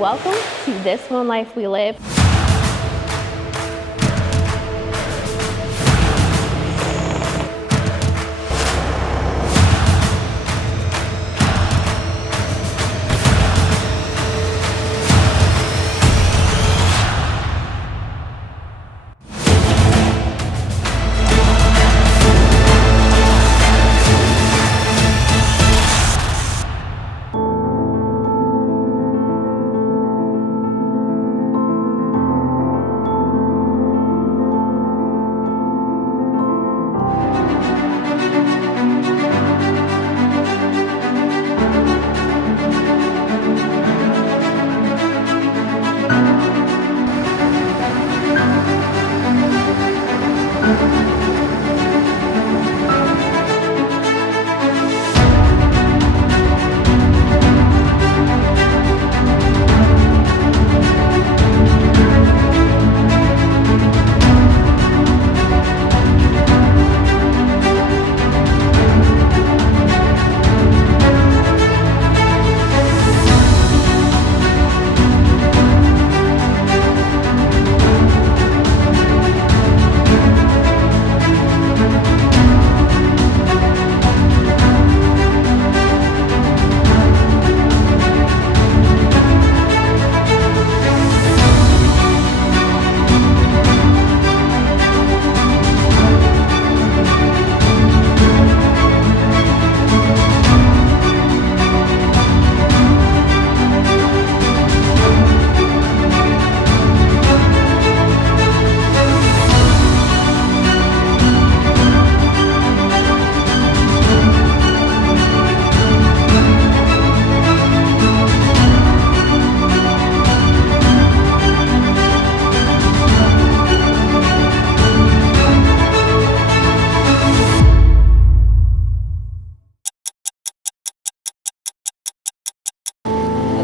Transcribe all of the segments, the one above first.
Welcome to This One Life We Live.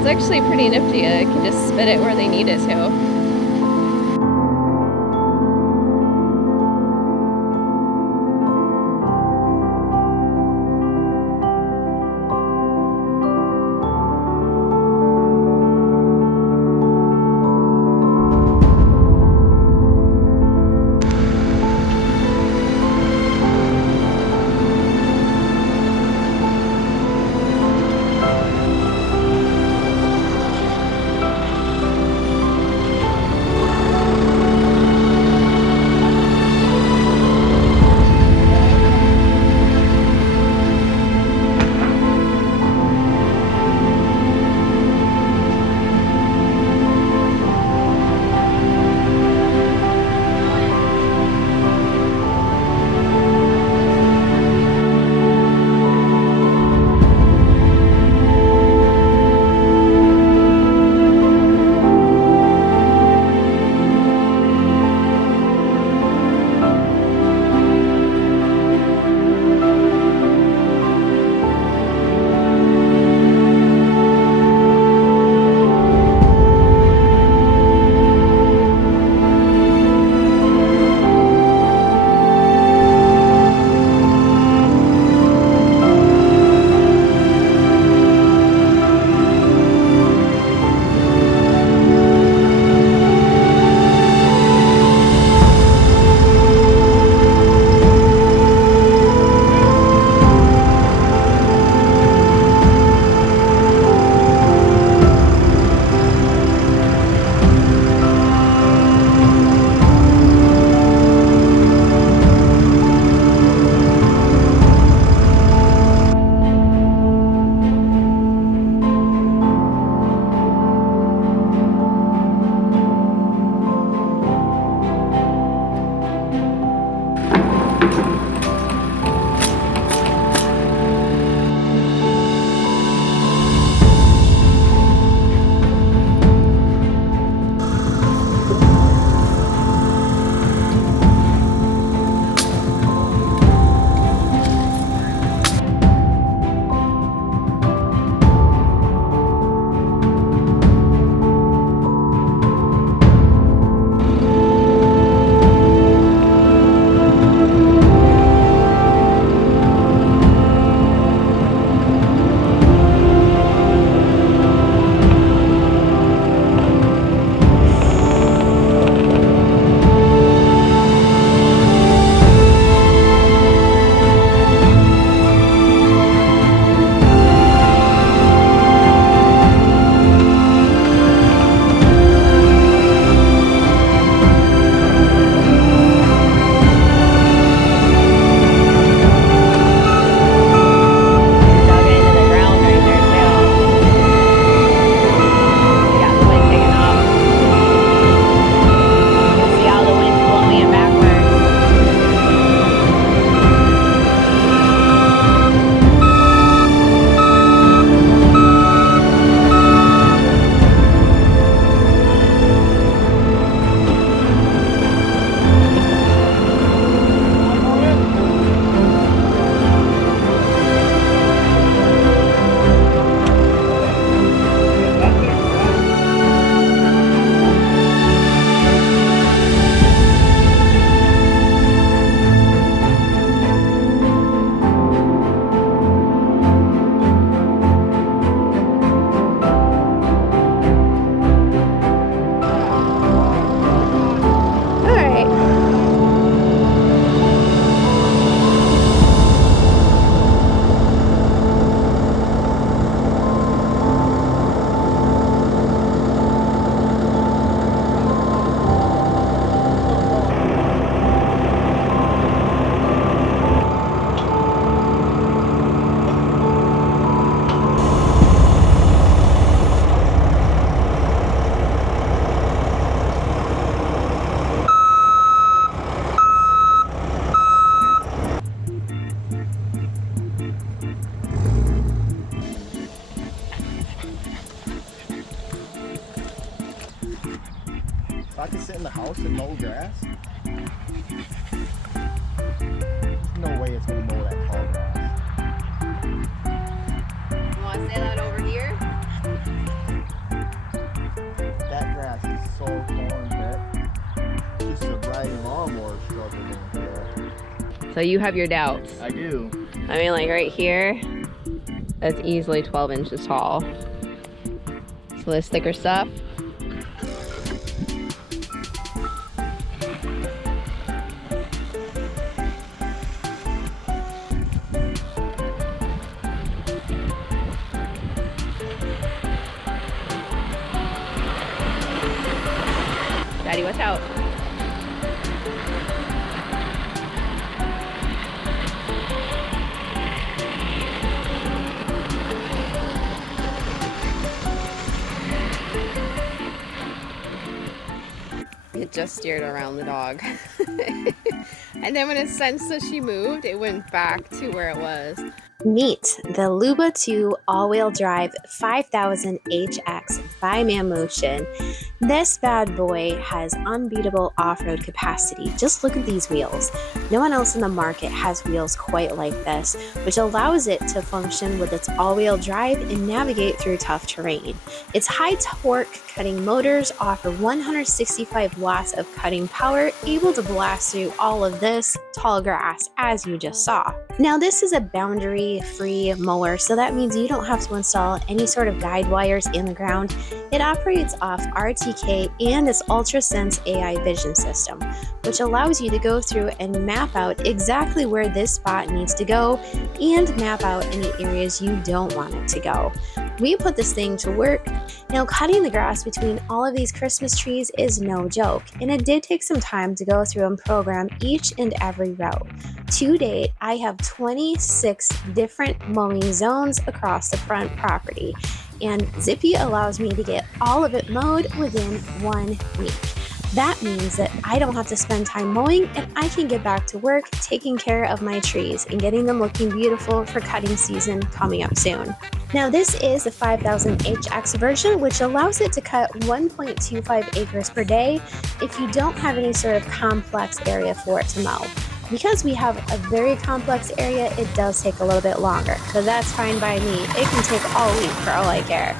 It's actually pretty nifty. I can just spit it where they need it to. I could sit in the house and mow grass, there's no way it's gonna mow that tall grass. You want to say that over here? That grass is so torn that just a riding lawnmower struggle going through it. So you have your doubts. I do. I mean, like right here, that's easily 12 inches tall. So this thicker stuff. Daddy, watch out. It just steered around the dog. And then when it sensed that she moved, it went back to where it was. Meet the Luba 2 all-wheel drive 5000 HX by Mammotion. This bad boy has unbeatable off-road capacity. Just look at these wheels. No one else in the market has wheels quite like this, which allows it to function with its all-wheel drive and navigate through tough terrain. Its high torque cutting motors offer 165 watts of cutting power, able to blast through all of this tall grass as you just saw. Now this is a boundary-free mower, so that means you don't have to install any sort of guide wires in the ground. It operates off RTK and its UltraSense AI vision system, which allows you to go through and map out exactly where this spot needs to go and map out any areas you don't want it to go. We put this thing to work. Now, cutting the grass between all of these Christmas trees is no joke, and it did take some time to go through and program each and every row. To date, I have 26 different mowing zones across the front property, and Zippy allows me to get all of it mowed within 1 week. That means that I don't have to spend time mowing, and I can get back to work taking care of my trees and getting them looking beautiful for cutting season coming up soon. Now this is the 5000 HX version, which allows it to cut 1.25 acres per day if you don't have any sort of complex area for it to mow. Because we have a very complex area, it does take a little bit longer, but that's fine by me. It can take all week for all I care.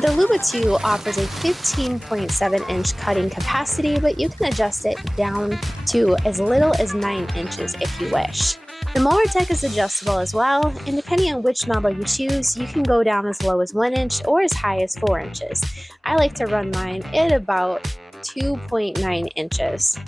The Luba 2 offers a 15.7-inch cutting capacity, but you can adjust it down to as little as 9 inches if you wish. The mower deck is adjustable as well, and depending on which model you choose, you can go down as low as 1 inch or as high as 4 inches. I like to run mine at about 2.9 inches.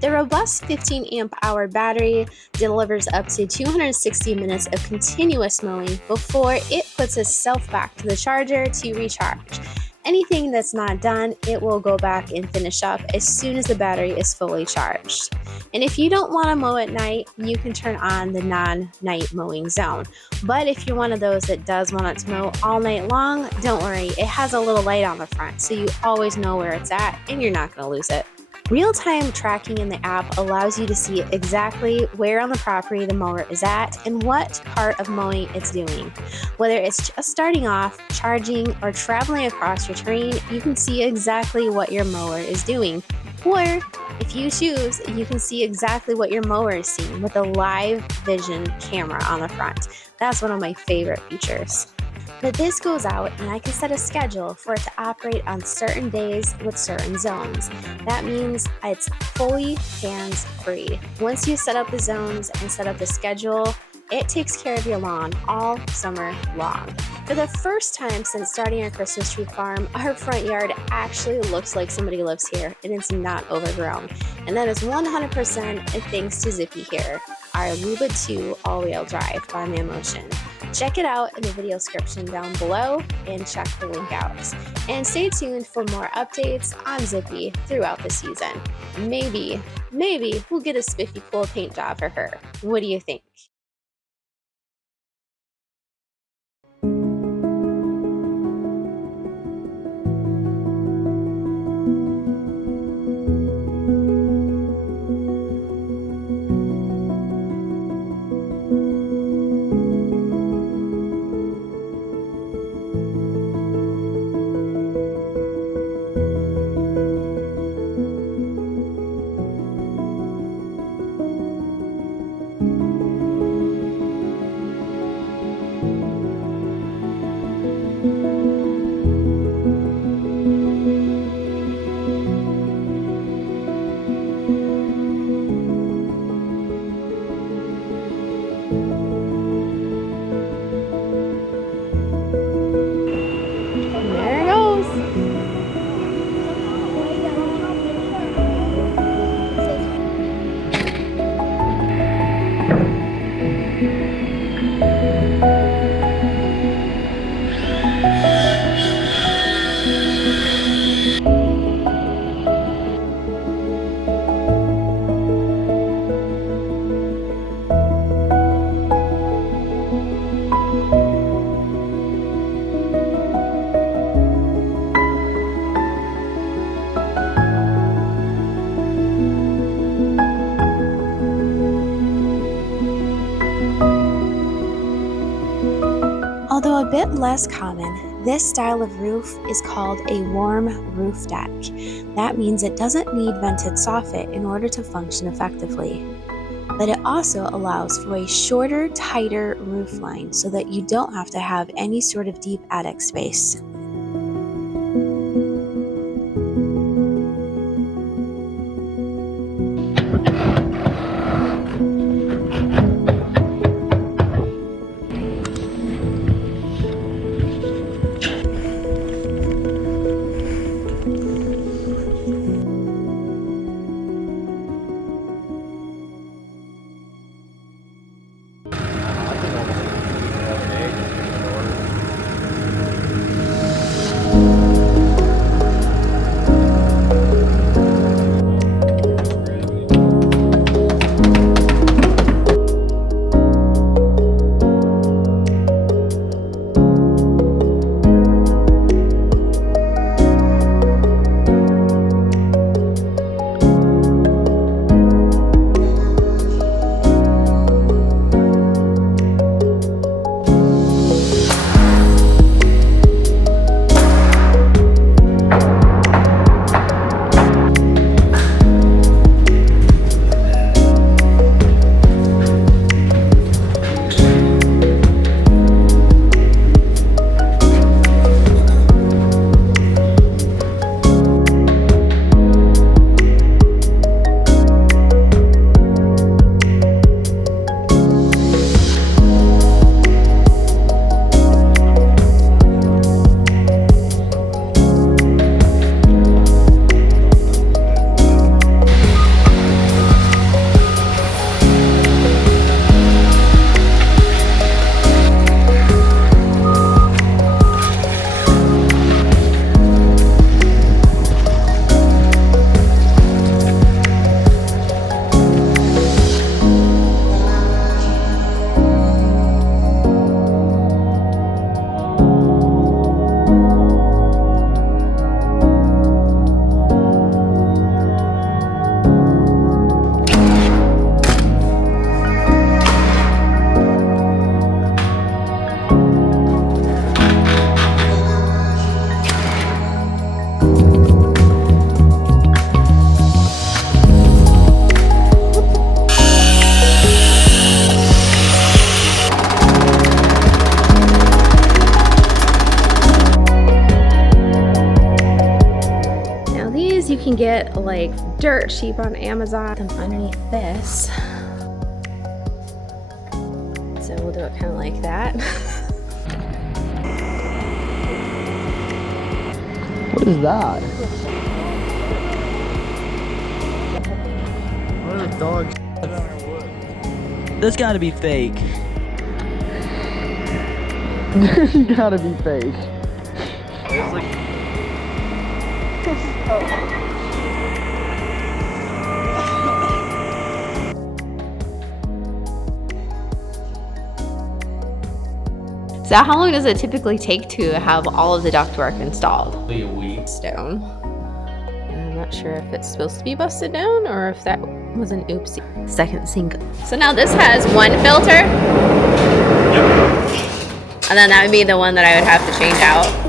The robust 15 amp hour battery delivers up to 260 minutes of continuous mowing before it puts itself back to the charger to recharge. Anything that's not done, it will go back and finish up as soon as the battery is fully charged. And if you don't want to mow at night, you can turn on the non-night mowing zone. But if you're one of those that does want it to mow all night long, don't worry, it has a little light on the front, so you always know where it's at and you're not going to lose it. Real-time tracking in the app allows you to see exactly where on the property the mower is at and what part of mowing it's doing. Whether it's just starting off, charging, or traveling across your terrain, you can see exactly what your mower is doing. Or, if you choose, you can see exactly what your mower is seeing with a live vision camera on the front. That's one of my favorite features. But this goes out and I can set a schedule for it to operate on certain days with certain zones. That means it's fully hands-free. Once you set up the zones and set up the schedule, it takes care of your lawn all summer long. For the first time since starting our Christmas tree farm, our front yard actually looks like somebody lives here and it's not overgrown. And that is 100% thanks to Zippy here, our Luba 2 all-wheel drive by Mammotion. Check it out in the video description down below and check the link out. And stay tuned for more updates on Zippy throughout the season. Maybe we'll get a spiffy cool paint job for her. What do you think? bit less common, this style of roof is called a warm roof deck. That means it doesn't need vented soffit in order to function effectively. But it also allows for a shorter, tighter roof line so that you don't have to have any sort of deep attic space. You can get like dirt cheap on Amazon. Them underneath this. So we'll do it kind of like that. What is that? What are the dogs? That's gotta be fake. You gotta be fake. It's like... So how long does it typically take to have all of the ductwork installed? Probably a week. Stone. I'm not sure if it's supposed to be busted down or if that was an oopsie. Second sink. So now this has one filter. Yep. And then that would be the one that I would have to change out.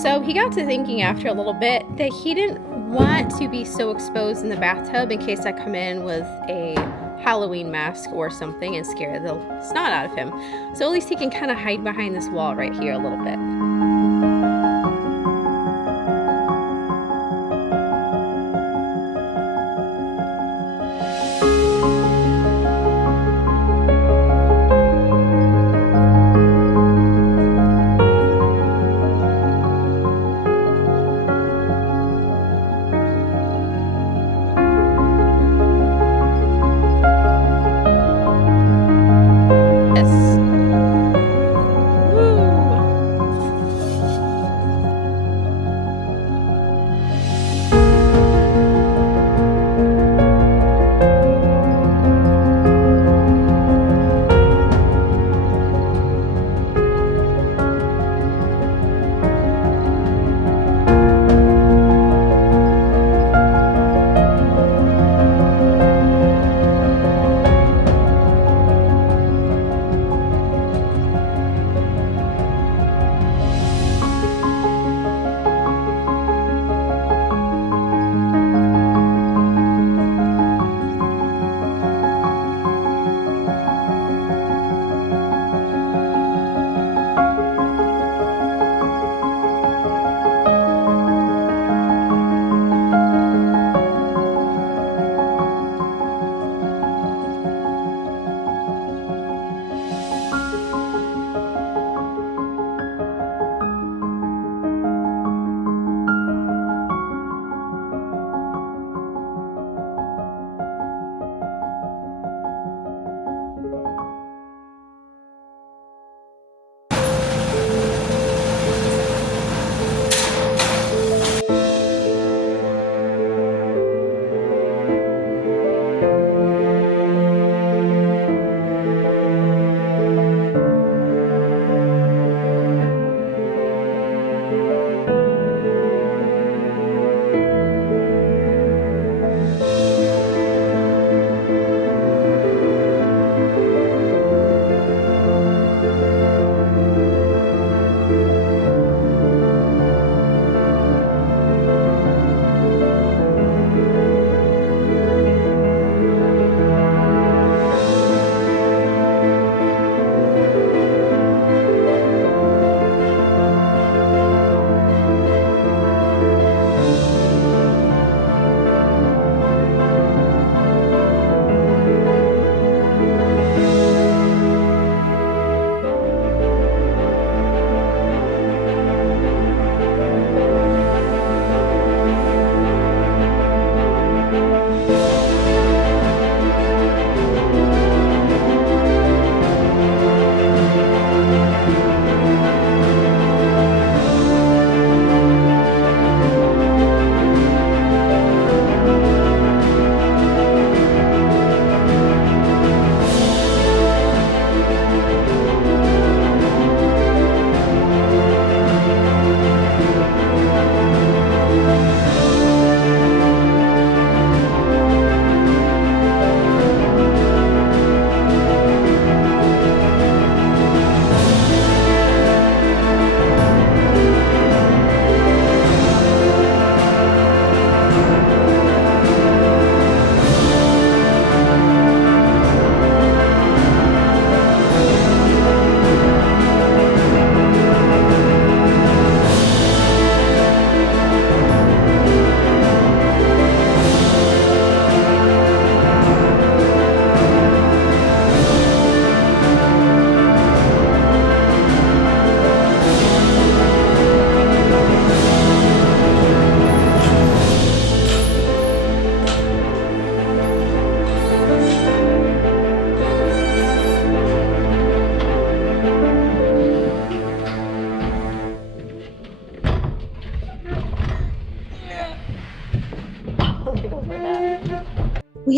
So he got to thinking after a little bit that he didn't want to be so exposed in the bathtub in case I come in with a Halloween mask or something and scare the snot out of him. So at least he can kind of hide behind this wall right here a little bit.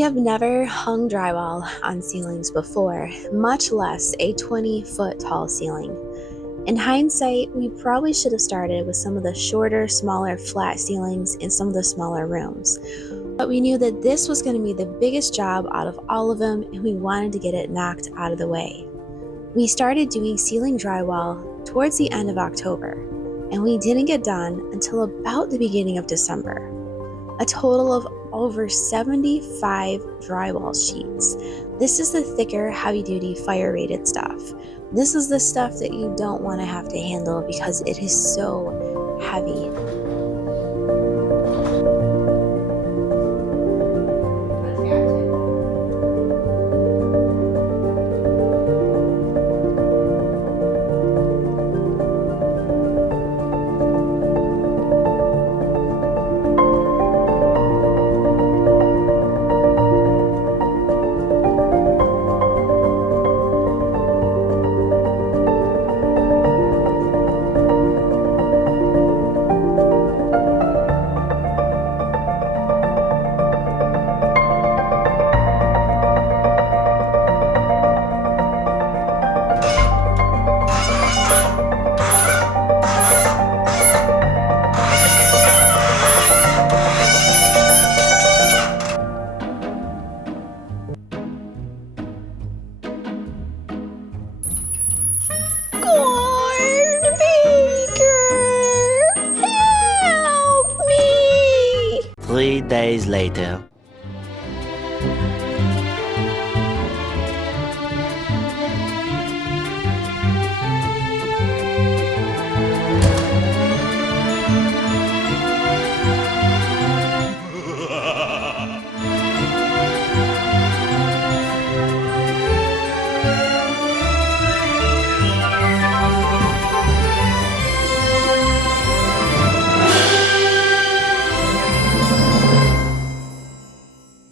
We have never hung drywall on ceilings before, much less a 20-foot tall ceiling. In hindsight, we probably should have started with some of the shorter, smaller, flat ceilings in some of the smaller rooms. But we knew that this was going to be the biggest job out of all of them, and we wanted to get it knocked out of the way. We started doing ceiling drywall towards the end of October, and we didn't get done until about the beginning of December. A total of over 75 drywall sheets. This is the thicker, heavy-duty, fire-rated stuff. This is the stuff that you don't want to have to handle because it is so heavy. Help me! 3 days later.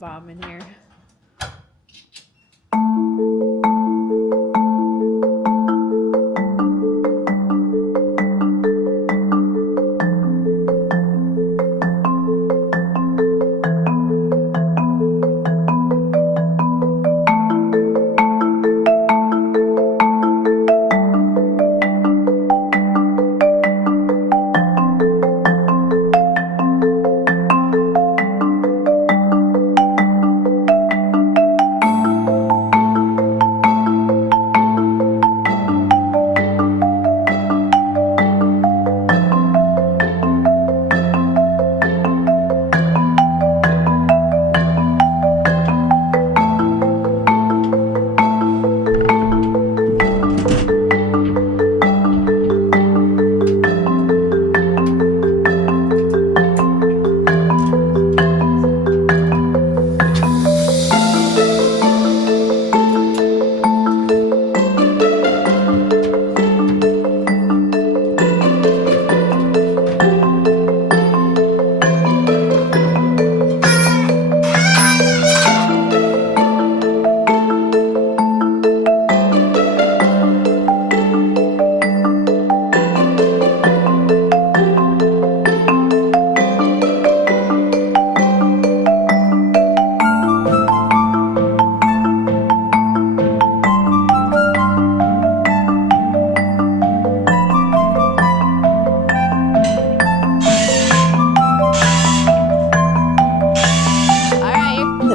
Bomb in here.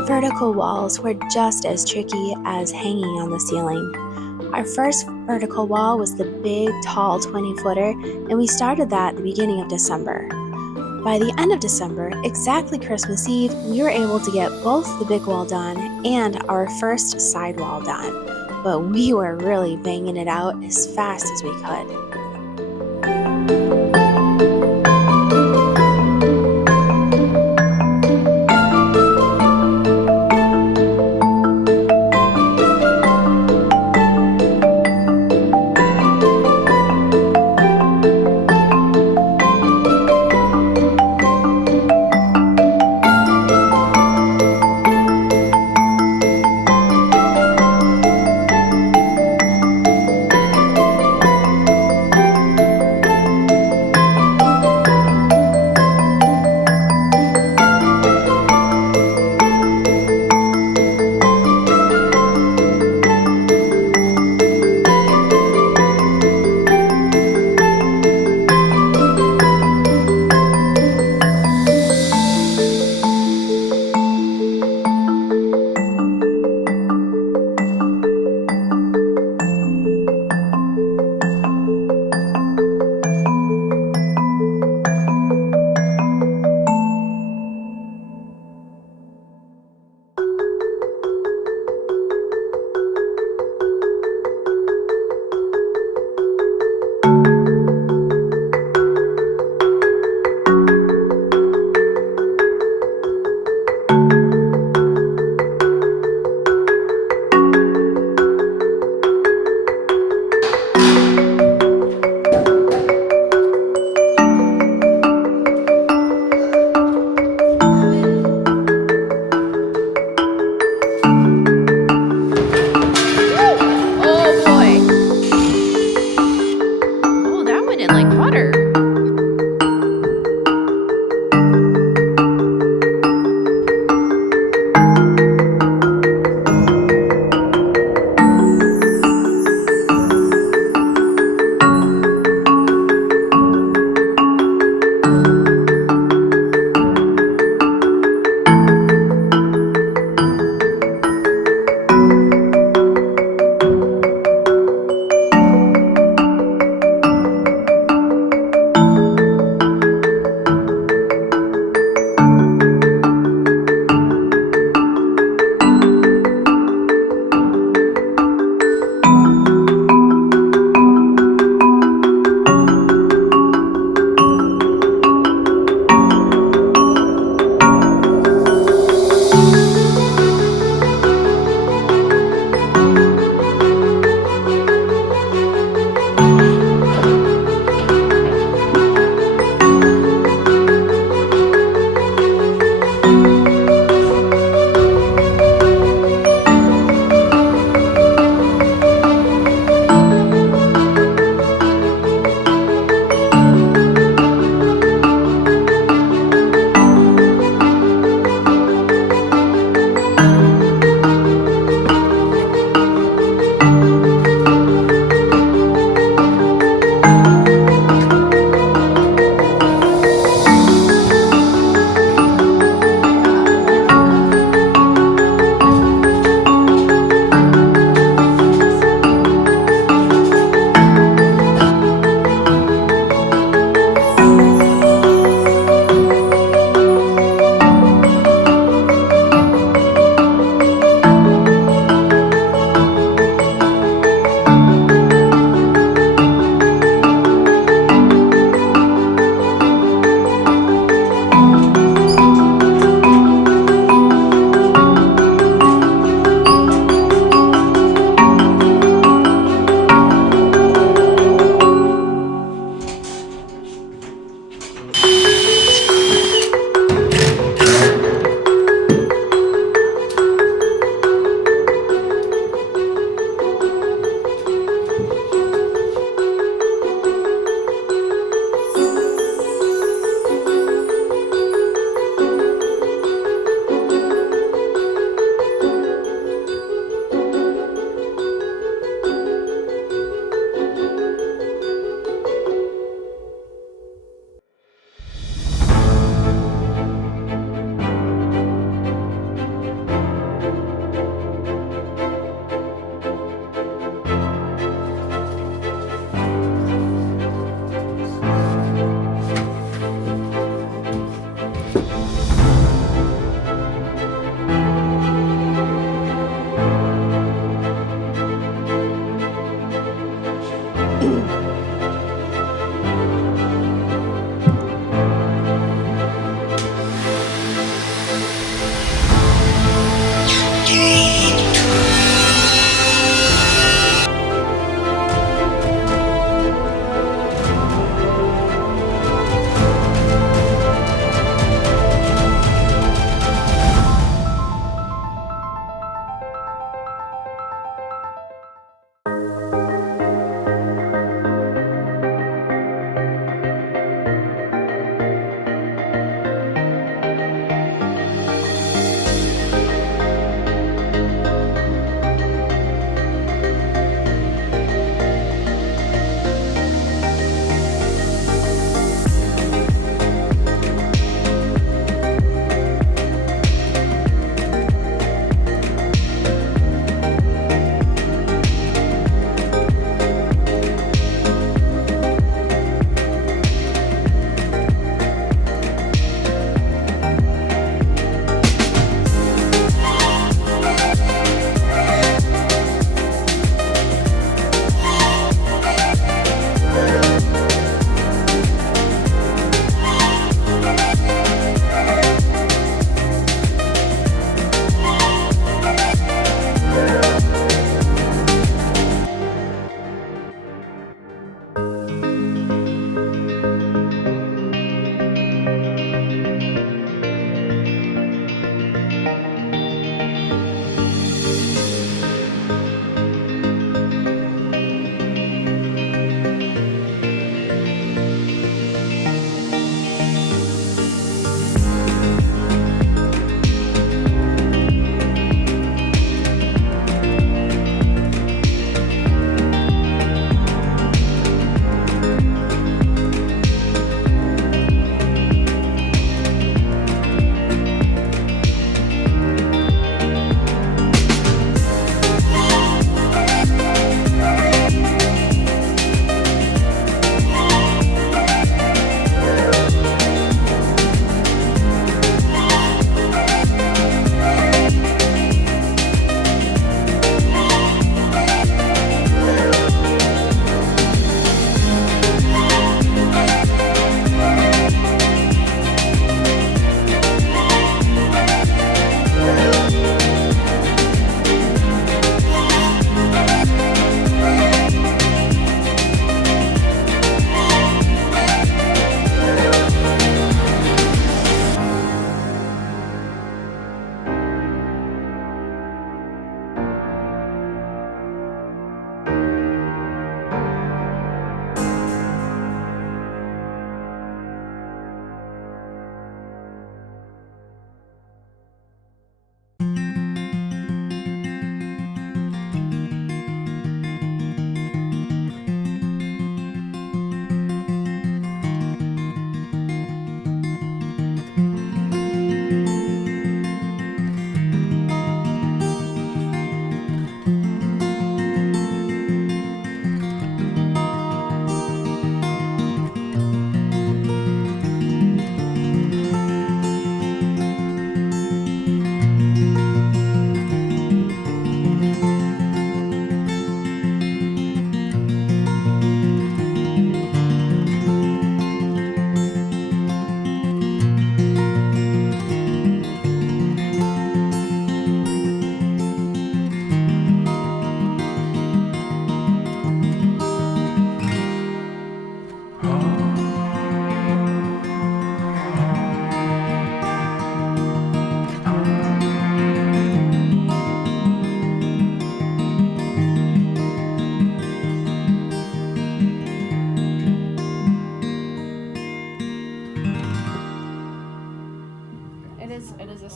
Vertical walls were just as tricky as hanging on the ceiling. Our first vertical wall was the big, tall 20-footer, and we started that at the beginning of December. By the end of December, exactly Christmas Eve, we were able to get both the big wall done and our first side wall done, but we were really banging it out as fast as we could.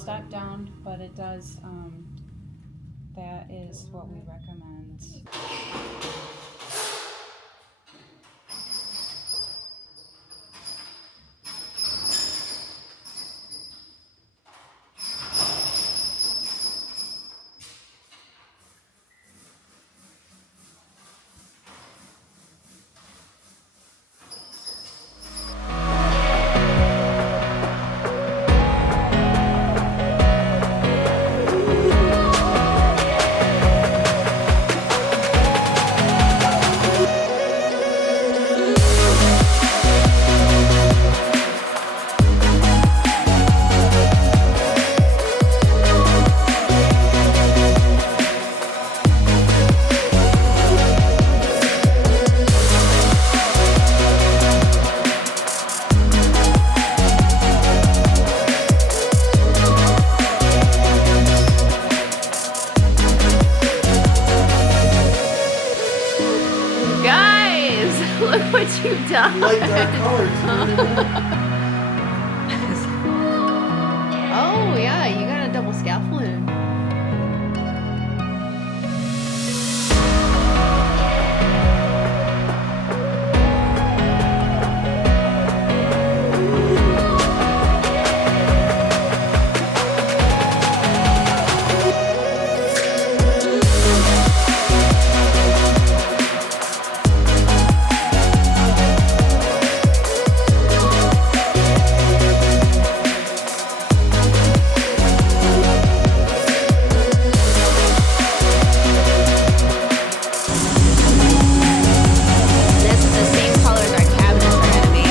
step down, but it does, that is what we recommend. Look what you've done. Like dark colors. Oh yeah, you got a double scaffolding. This is the same color as our cabinets are gonna be.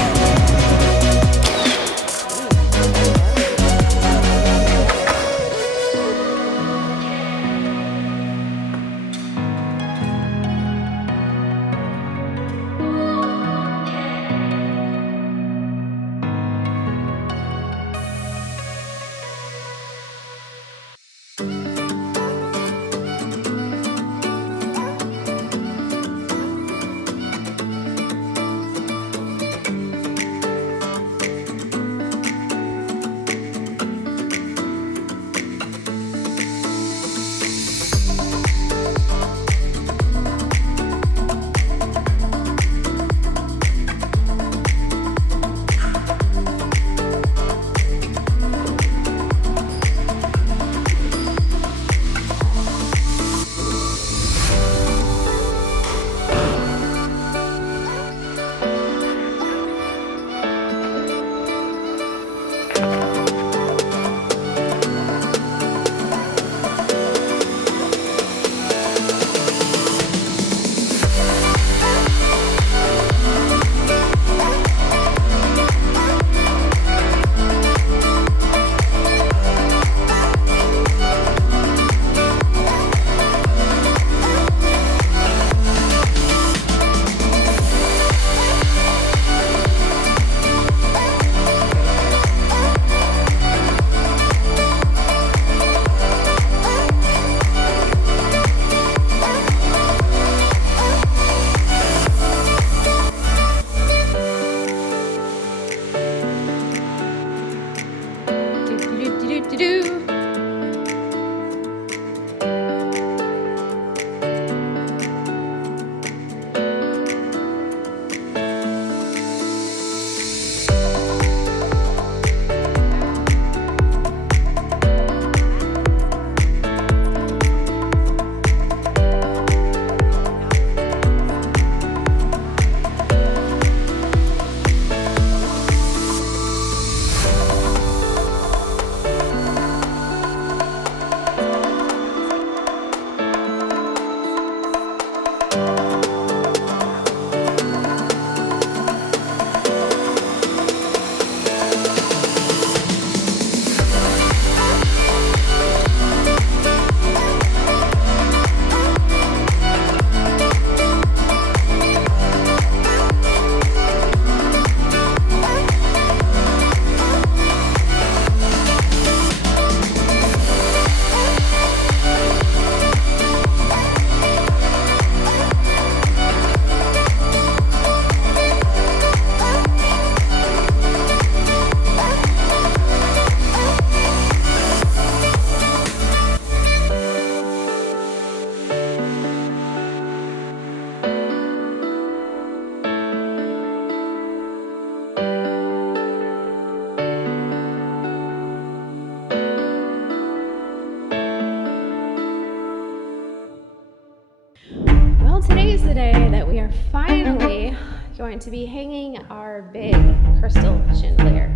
Do-do-do-do-do-do. Well, today's the day that we are finally going to be hanging our big crystal chandelier.